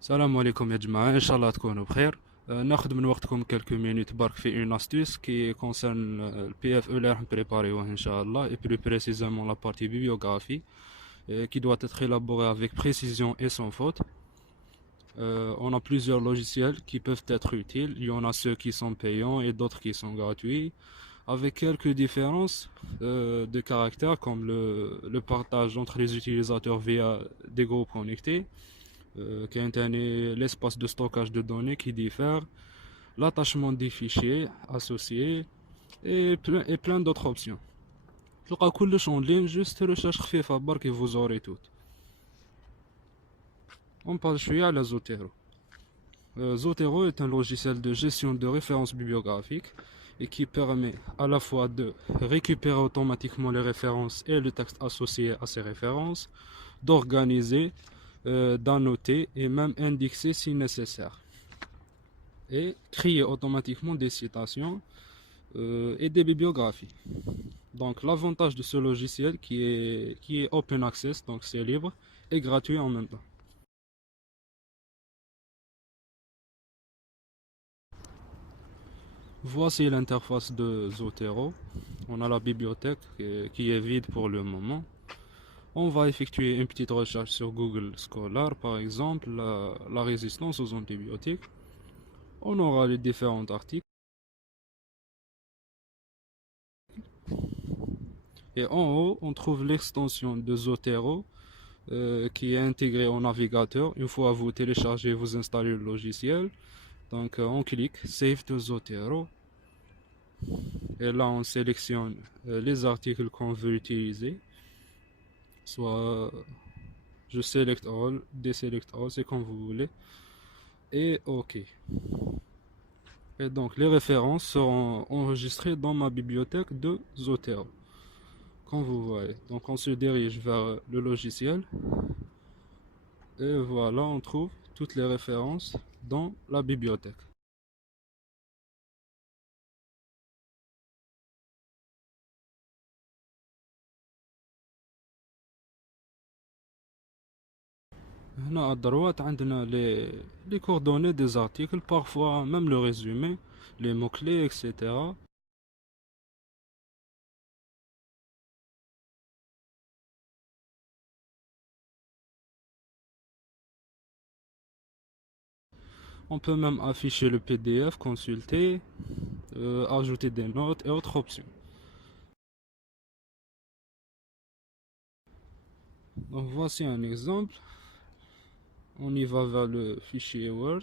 السلام عليكم يا جماعة، إن شاء الله تكونوا بخير. ناخذ من وقتكم quelques minutes برك في une astuce qui concerne le PFE اللي راح نبريباريوه إن شاء الله et plus précisément la partie bibliographie qui doit être élaborée avec précision et sans faute. On a plusieurs logiciels qui peuvent être utiles. Il y en a ceux qui sont payants et d'autres qui sont gratuits, avec quelques différences de caractère comme le partage entre les utilisateurs via des groupes connectés. كاين تاني l'espace de stockage de données qui diffère, l'attachement des fichiers associés et plein d'autres options. تلقى كلش en ligne, juste recherche خفيفة برك et vous aurez tout. On parle شوية على Zotero. Zotero est un logiciel de gestion de références bibliographiques et qui permet à la fois de récupérer automatiquement les références et le texte associé à ces références, d'organiser, d'annoter et même indexer si nécessaire, et créer automatiquement des citations et des bibliographies. Donc l'avantage de ce logiciel qui est open access, donc c'est libre et gratuit en même temps. Voici l'interface de Zotero. On a la bibliothèque qui est vide pour le moment. On va effectuer une petite recherche sur Google Scholar, par exemple, la résistance aux antibiotiques. On aura les différents articles. Et en haut, on trouve l'extension de Zotero qui est intégrée au navigateur. Une fois vous téléchargez, vous installez le logiciel. Donc on clique Save to Zotero. Et là, on sélectionne les articles qu'on veut utiliser. Soit je select all, deselect all, c'est comme vous voulez. Et OK. Et donc les références seront enregistrées dans ma bibliothèque de Zotero. Comme vous voyez. Donc on se dirige vers le logiciel. Et voilà, on trouve toutes les références dans la bibliothèque. هنا à droite عندنا les coordonnées des articles, parfois même le résumé, les mots-clés, etc. On peut même afficher le PDF, consulter, ajouter des notes et autres options. Donc voici un exemple. On y va vers le fichier Word.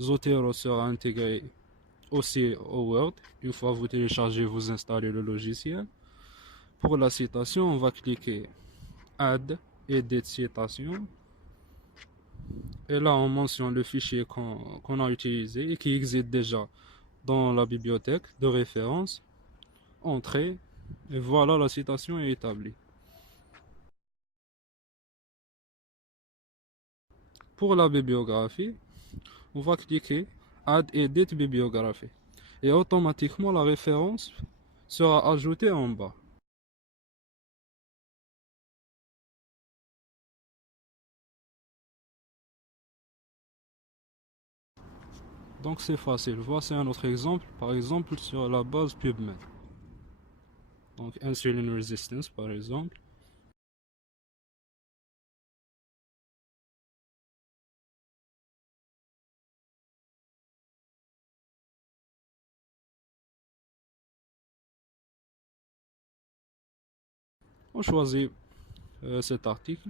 Zotero sera intégré aussi au Word. Une fois vous téléchargez, vous installez le logiciel. Pour la citation, on va cliquer Add, Edit citation. Et là, on mentionne le fichier qu'on a utilisé et qui existe déjà dans la bibliothèque de référence. Entrée. Et voilà, la citation est établie. Pour la bibliographie, on va cliquer Add Edit Bibliographie. Et automatiquement, la référence sera ajoutée en bas. Donc c'est facile. Voici un autre exemple, par exemple sur la base PubMed. Donc insulin resistance par exemple. On choisit cet article.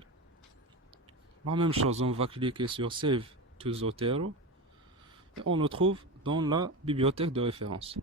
La même chose, on va cliquer sur Save to Zotero et on le trouve dans la bibliothèque de référence.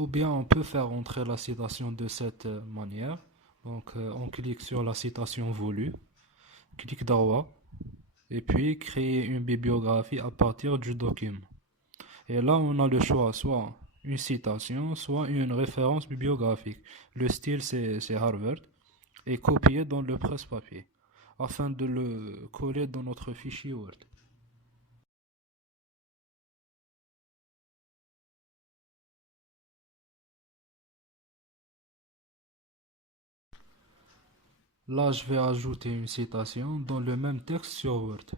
Ou bien on peut faire entrer la citation de cette manière. Donc on clique sur la citation voulue, clic droit, et puis créer une bibliographie à partir du document. Et là on a le choix, soit une citation, soit une référence bibliographique. Le style c'est Harvard, et copier dans le presse-papier, afin de le coller dans notre fichier Word. Là, je vais ajouter une citation dans le même texte sur Word.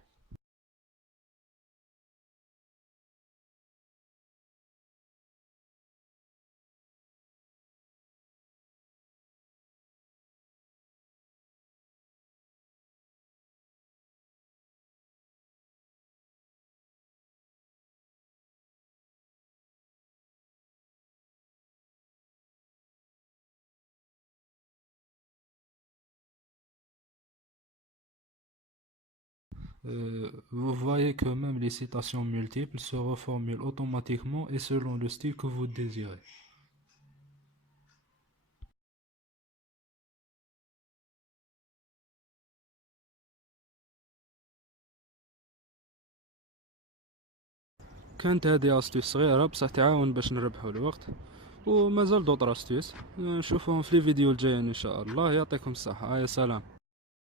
Vous voyez que même les citations multiples se reformulent automatiquement et selon le style que vous désirez. كانت هذه استيس صغيرة بصح تعاون باش نربحو الوقت، ومازال دوطر استيس نشوفوهم في لي فيديو الجايين ان شاء الله. يعطيكم الصحة، يا سلام.